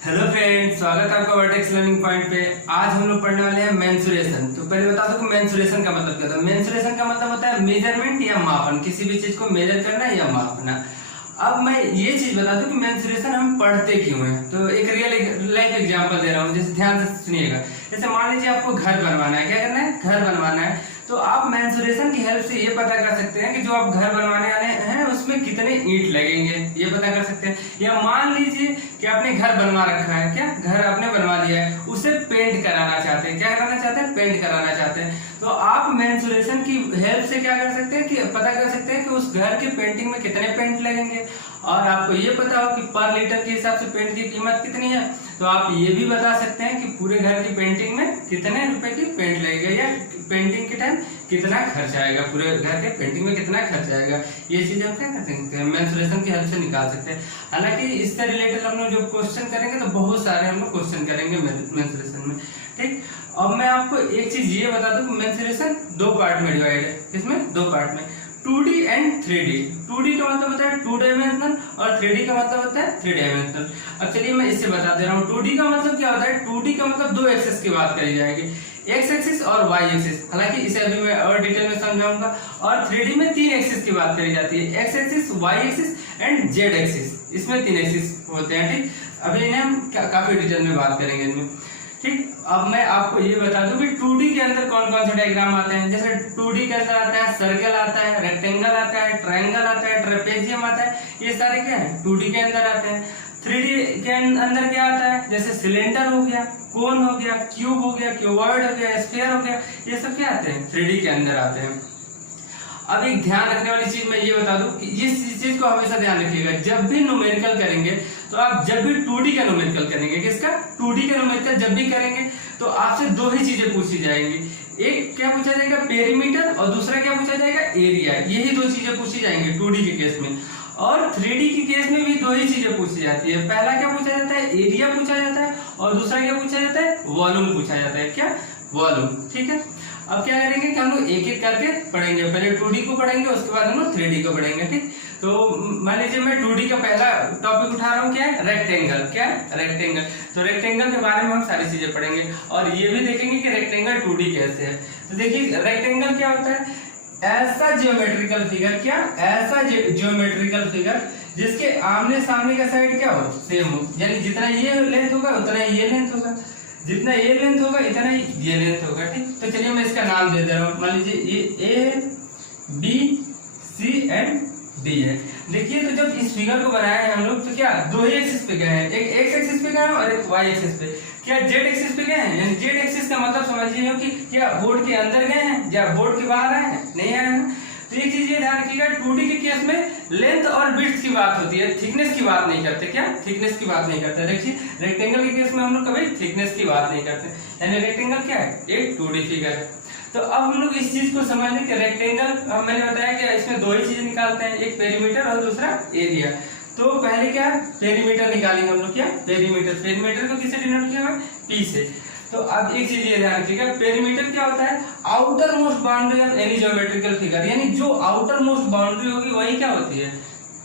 Hello friends, स्वागत है आपका वर्टेक्स लर्निंग पॉइंट पे। आज हम लोग पढ़ने वाले हैं मेंसुरेशन। तो पहले बता दो कि मेंसुरेशन का मतलब क्या होता है। मेंसुरेशन का मतलब होता है मेजरमेंट या मापन, किसी भी चीज को मेजर करना या मापना। अब मैं ये चीज बता दूं कि मेंसुरेशन हम पढ़ते क्यों हैं। तो एक रियल लाइफ एग्जांपल दे रहा हूँ, जैसे ध्यान से सुनिएगा। जैसे मान लीजिए आपको घर बनवाना है, क्या करना है, घर बनवाना है। तो आप मेंसुरेशन की हेल्प से ये पता कर सकते हैं कि जो आप घर बनवाने वाले हैं उसमें कितने ईंट लगेंगे, ये पता कर सकते हैं। या मान लीजिए कि आपने घर बनवा रखा है, क्या घर आपने बनवा दिया है, उसे पेंट कराना चाहते हैं। क्या कराना चाहते हैं? पेंट कराना चाहते हैं। तो आप मेंसुरेशन की हेल्प से क्या कर सकते हैं कि पता कर सकते हैं कि उस घर की पेंटिंग में कितने पेंट लगेंगे। और आपको ये पता हो कि पर लीटर के हिसाब से पेंट की कीमत कितनी है, तो आप ये भी बता सकते हैं कि पूरे घर की पेंटिंग में कितने रुपए की पेंट लगेगा या पेंटिंग के टाइम कितना खर्च आएगा, पूरे घर के पेंटिंग में कितना खर्च आएगा। ये चीज हम क्या कर सकते हैं, मेंसुरेशन की हेल्प से निकाल सकते हैं। हालांकि इससे रिलेटेड हम लोग जो क्वेश्चन करेंगे तो बहुत सारे हम लोग क्वेश्चन करेंगे मेंसुरेशन में, ठीक। अब मैं आपको एक चीज ये बता दूं कि मेंसुरेशन दो पार्ट में डिवाइड है। इसमें दो पार्ट में 2D एंड 3D। 2D का मतलब होता है 2 डायमेंशनल और 3D का मतलब होता है 3 डायमेंशनल। अब चलिए मैं इससे बता दे रहा हूँ 2D का मतलब क्या होता है। 2D का मतलब दो एक्सेस की बात करी जाएगी, एक्स एक्सिस और वाई एक्सिस। हालांकि इसे अभी मैं और डिटेल में समझाऊंगा। और 3D में तीन एक्सिस की बात करी जाती है, X axis, Y axis and Z axis. इसमें तीन एक्सिस होते हैं, ठीक। अभी इन्हें हम काफी डिटेल में बात करेंगे इनमें, ठीक। अब मैं आपको ये बता दूं कि 2D के अंदर कौन कौन से डायग्राम आते हैं। जैसे 2D के अंदर आता है सर्कल, आता है रेक्टेंगल, आता है ट्रायंगल, आता है ट्रेपेजियम, आता है। ये सारे क्या है, 2D के अंदर आते हैं। 3D के अंदर क्या आता है, जैसे सिलेंडर हो गया, कोन हो गया, क्यूब हो गया, क्यूबॉइड हो गया, स्फीयर हो गया, ये सब क्या आते हैं, 3D के अंदर आते हैं। अब एक ध्यान रखने वाली चीज मैं ये बता दूं कि इस चीज को हमेशा ध्यान रखिएगा, जब भी न्यूमेरिकल करेंगे तो आप जब भी 2D का न्यूमेरिकल करेंगे, किसका, 2D का न्यूमेरिकल जब भी करेंगे तो आपसे दो ही चीजें पूछी जाएंगी। एक क्या पूछा जाएगा, पेरीमीटर, और दूसरा क्या पूछा जाएगा, एरिया। यही दो चीजें पूछी जाएंगी 2D के केस में। और 3D के केस में भी दो ही चीजें पूछी जाती है। पहला क्या पूछा जाता है, एरिया पूछा जाता है, और दूसरा क्या पूछा जाता है, वॉल्यूम पूछा जाता है। क्या, वॉल्यूम, ठीक है। अब क्या करेंगे कि हम लोग एक एक करके पढ़ेंगे। पहले 2D को पढ़ेंगे, उसके बाद हम लोग 3D को पढ़ेंगे, ठीक। तो मान लीजिए मैं 2D का पहला टॉपिक उठा रहा हूँ, क्या है, रेक्टेंगल। क्या है, रेक्टेंगल। तो रेक्टेंगल के बारे में हम सारी चीजें पढ़ेंगे और ये भी देखेंगे कि रेक्टेंगल 2D कैसे है। तो देखिए रेक्टेंगल क्या होता है, ऐसा जियोमेट्रिकल फिगर, क्या, ऐसा जियोमेट्रिकल फिगर जिसके आमने सामने का साइड क्या हो, सेम हो। यानी जितना ये लेंथ होगा उतना ये लेंथ होगा, जितना ये लेंथ होगा इतना ही ये लेंथ होगा, ठीक। तो चलिए मैं इसका नाम दे दे रहा हूँ। मान लीजिए ये A, B, C and D है। देखिए तो जब इस फिगर को बनाया है हम लोग तो क्या दो ही एक्सिस पे गए हैं, एक एक्स एक्सिस पे गए हैं और एक वाई एक्सिस पे। क्या जेड एक्सिस पे गए हैं, यानी जेड एक्सिस का मतलब समझिए कि क्या बोर्ड के अंदर गए हैं या बोर्ड के बाहर आए हैं, नहीं आए हैं। तो एक चीज ये ध्यान रखिएगा, 2D के केस में लेंथ और विड्थ की बात होती है, थिकनेस की बात नहीं करते। क्या, थिकनेस की बात नहीं करते। देखिए रेक्टेंगल के केस में हम लोग कभी थिकनेस की बात नहीं करते। यानी रेक्टेंगल क्या है, एक 2D फिगर है। तो अब हम लोग इस चीज को समझ लें कि रेक्टेंगल, मैंने बताया कि इसमें दो ही चीजें निकालते हैं, एक पेरीमीटर और दूसरा एरिया। तो पहले क्या, पेरीमीटर निकालेंगे हम लोग। क्या, पेरीमीटर। पेरीमीटर को किससे डिनोट किया है, P से। तो अब एक चीज ये ध्यान रखिएगा, पेरीमीटर क्या होता है, outer most boundary of any geometrical figure. यानी जो आउटर मोस्ट बाउंड्री होगी वही क्या होती है,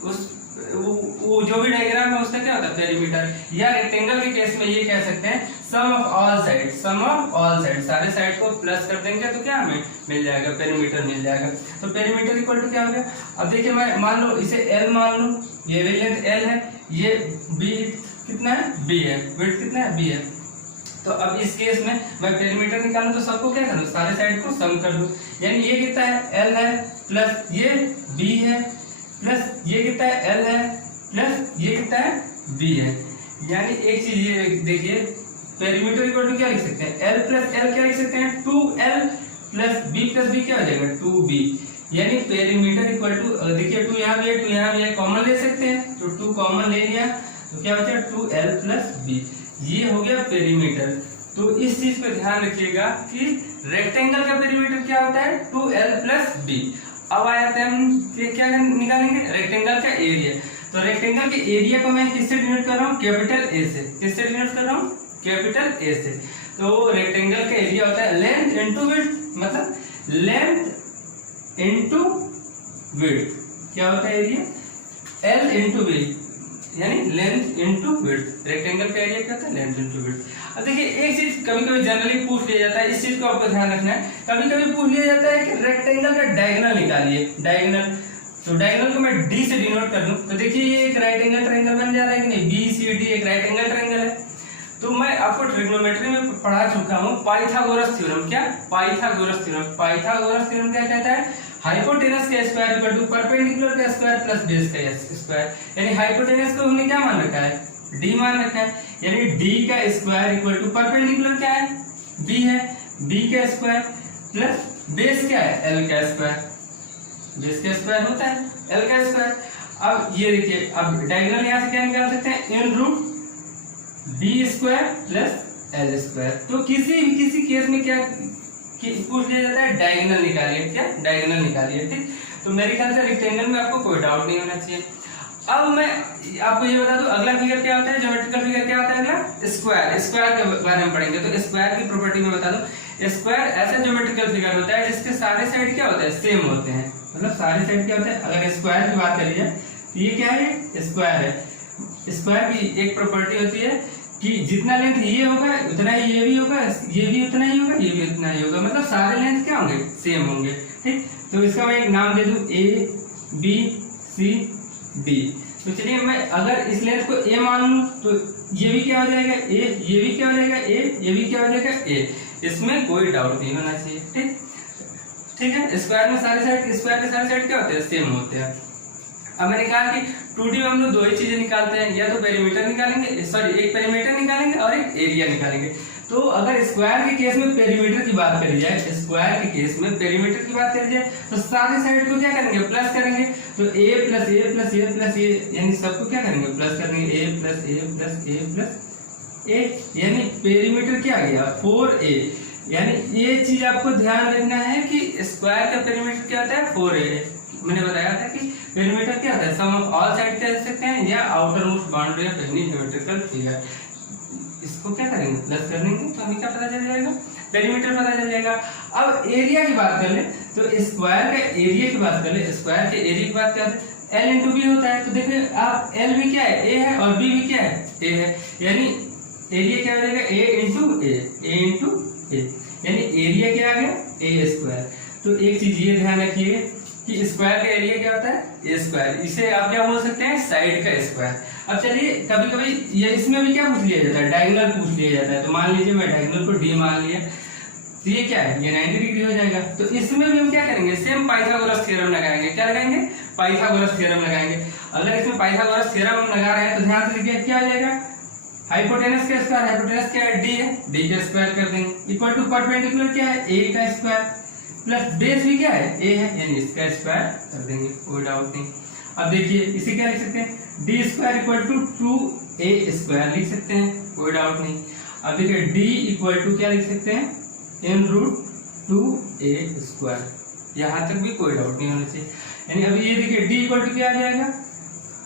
उस वो जो भी डायग्राम है उसका क्या होता है, पेरीमीटर। या रेक्टेंगल के केस में ये कह सकते हैं sum of all side, sum of all side. सारे साइड को प्लस कर देंगे तो क्या हमें मिल जाएगा, पेरीमीटर मिल जाएगा। तो पेरीमीटर इक्वल टू क्या हो गया। अब देखिए मैं मान लो इसे L मान लो, ये लेंथ L है, ये B कितना है, B है, विड्थ कितना है, B है। तो अब इस केस में मैं पेरीमीटर निकालूं तो सबको क्या करूं, सारे साइड को सम कर दूं। यानी ये कितना है, L है, प्लस ये B है, प्लस ये कितना है, L है, प्लस ये कितना है, B है। यानी एक चीज ये देखिए, पेरीमीटर इक्वल टू क्या लिख सकते हैं, L प्लस L क्या लिख सकते हैं, 2L plus B plus B क्या हो जाएगा, 2B। यानी पेरीमीटर इक्वल टू, देखिए 2 यहाँ भी है, 2 यहाँ भी है, कॉमन ले सकते हैं। तो 2 कॉमन ले लिया तो क्या बचा, 2L प्लस B। ये हो गया पेरीमीटर। तो इस चीज पे ध्यान रखिएगा कि रेक्टेंगल का पेरीमीटर क्या होता है, 2L प्लस B। अब आया थे हम क्या निकालेंगे, रेक्टेंगल का एरिया। तो रेक्टेंगल के एरिया को मैं किससे डिनोट कर रहा हूँ, कैपिटल A से। किससे डिनोट कर रहा हूँ, कैपिटल A से। तो रेक्टेंगल का एरिया होता है लेंथ इंटू विड्थ, मतलब लेंथ इंटू विड्थ। क्या होता है एरिया, L इंटू B। यानी लेंथ इनटू विड्थ। रेक्टेंगल का एरिया क्या होता है? Length into width. अब देखिए एक चीज कभी कभी जनरली पूछ लिया जाता है, इस चीज को आपको ध्यान रखना है। कभी कभी पूछ लिया जाता है कि रेक्टेंगल का डायगोनल निकालिए, डायगोनल। तो डायगोनल को मैं डी से डिनोट कर दूं तो देखिए ये एक राइट एंगल ट्रायंगल बन जा रहा है कि नहीं, BCD एक राइट एंगल ट्रायंगल है। तो मैं आपको ट्रिग्नोमेट्री में पढ़ा चुका हूं पाइथागोरस थ्योरम। क्या? Pythagoras theorem. पाइथागोरस थ्योरम क्या कहता है? हाइपोटेनस का स्क्वायर इक्वल टू परपेंडिकुलर का स्क्वायर प्लस बेस का स्क्वायर। यानी हाइपोटेनस को हमने क्या मान रखा है? डी मान रखा है। यानी डी का स्क्वायर इक्वल टू परपेंडिकुलर क्या है? बी है, बी का स्क्वायर प्लस बेस क्या है? एल का स्क्वायर। बेस का स्क्वायर होता है एल का स्क्वायर। अब ये देखिए, अब डायगोनल यहां से क्या निकाल सकते हैं? इन root B square plus L square. तो किसी केस में क्या पूछ लिया जाता है? डायगोनल निकालिए। क्या? डायगोनल निकालिए। ठीक, तो मेरे ख्याल से रेक्टेंगल में आपको कोई डाउट नहीं होना चाहिए। अब मैं आपको ये बता दूं अगला फिगर क्या होता है, ज्योमेट्रिकल फिगर क्या होता है अगला? स्क्वायर। स्क्वायर के बारे में पढ़ेंगे तो स्क्वायर की प्रॉपर्टी में बता दूं, स्क्वायर ऐसा ज्योमेट्रिकल फिगर होता है जिसके सारे साइड क्या होते हैं? सेम होते हैं। मतलब सारे साइड क्या होते हैं? अगर स्क्वायर की बात करी जाए तो ये क्या है? स्क्वायर है। स्क्वायर की एक प्रॉपर्टी होती है कि जितना लेंथ ये होगा उतना ही ये भी होगा, ये भी उतना ही होगा, ये भी उतना ही होगा। मतलब सारे लेंथ क्या होंगे? सेम होंगे। ठीक, तो इसका मैं एक नाम दे दूं ABCD। तो चलिए मैं अगर इस लेंथ को A मान लूं तो ये भी क्या हो जाएगा? A, ये भी क्या हो जाएगा? A, ये भी क्या हो जाएगा? A। इसमें कोई डाउट नहीं होना चाहिए। ठीक, ठीक है। स्क्वायर में सारे साइड, स्क्वायर के सारे साइड क्या होते हैं? सेम होते हैं। अब मैंने कहा कि 2D में हम लोग दो ही चीजें निकालते हैं, या तो पेरीमीटर निकालेंगे, सॉरी एक पेरीमीटर निकालेंगे और एक एरिया निकालेंगे। तो अगर स्क्वायर के केस में पेरीमीटर की बात करी जाए, स्क्वायर के केस में पेरीमीटर की बात करी जाए तो सारे साइड को क्या करेंगे? प्लस करेंगे। तो A plus A plus A plus A, यानी सबको क्या करेंगे? प्लस करेंगे। A plus A plus A plus A, यानी पेरीमीटर क्या आ गया? 4A। यानी ये चीज आपको ध्यान रखना है कि स्क्वायर का पेरीमीटर क्या होता है? 4A। मैंने बताया था कि पेरीमीटर क्या होता है? सम ऑफ ऑल साइड कह सकते हैं या outer most boundary of any geometrical figure. इसको क्या करेंगे? प्लस कर देंगे तो हमें क्या पता चल जाएगा? पेरीमीटर पता चल जाएगा। अब एरिया की बात कर ले तो स्क्वायर का एरिया की बात कर ले, स्क्वायर के एरिया की बात करते हैं L इंटू बी होता है। तो देखिए आप L भी क्या है? A है, और B भी क्या है? A है। यानी एरिया क्या हो जाएगा? A इंटू A, यानी एरिया क्या आ गया? A square. तो एक चीज ये ध्यान रखिए कि स्क्वायर का एरिया क्या होता है? A square. इसे आप क्या बोल सकते हैं? साइड का स्क्वायर। अब चलिए कभी कभी ये इसमें भी क्या पूछ लिया जाता है? डायगोनल पूछ लिया जाता है। तो मान लीजिए मैं डायगोनल को D मान लिया तो ये क्या है? ये 90 डिग्री हो जाएगा। तो इसमें भी हम क्या करेंगे? सेम पाइथागोरस थ्योरम लगाएंगे। क्या लगाएंगे? पाइथागोरस थ्योरम लगाएंगे। अगर इसमें पाइथागोरस थ्योरम हम लगा रहे हैं तो ध्यान से देखिए क्या हो जाएगा? हाइपोटेनस का स्क्वायर, हाइपोटेनस क्या है? D है, D का स्क्वायर कर देंगे इक्वल टू परपेंडिकुलर क्या है? A का स्क्वायर प्लस बेस भी क्या है? A है, यानी इसका स्क्वायर कर देंगे, कोई डाउट नहीं। अब देखिए इसे क्या लिख सकते हैं? D square equal to 2A square लिख सकते हैं, कोई डाउट नहीं। अब देखिए D इक्वल टू क्या लिख सकते हैं? इन रूट 2A स्क्वायर। यहां तक भी कोई डाउट नहीं होना चाहिए। यानी अभी ये देखिए D इक्वल टू क्या आ जाएगा?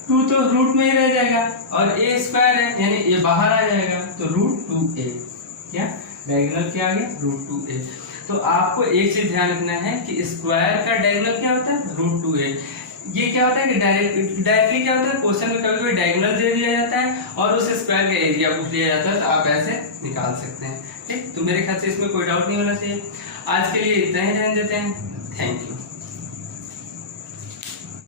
2 तो रूट में ही रह जाएगा और A स्क्वायर है यानी ये बाहर आ जाएगा तो रूट 2A। क्या डायगोनल क्या आ गया? Root 2A। तो आपको एक चीज ध्यान रखना है कि स्क्वायर का डायगोनल क्या होता है? Root 2A। ये क्या होता है कि डायरेक्टली क्या होता है? क्वेश्चन में कभी कभी डायगोनल दे दिया जाता है और उस स्क्वायर का एरिया पूछ लिया जाता है तो आप ऐसे निकाल सकते हैं। ठीक, तो मेरे ख्याल से इसमें कोई डाउट नहीं होना चाहिए। आज के लिए इतना ही ध्यान देते हैं। Thank you.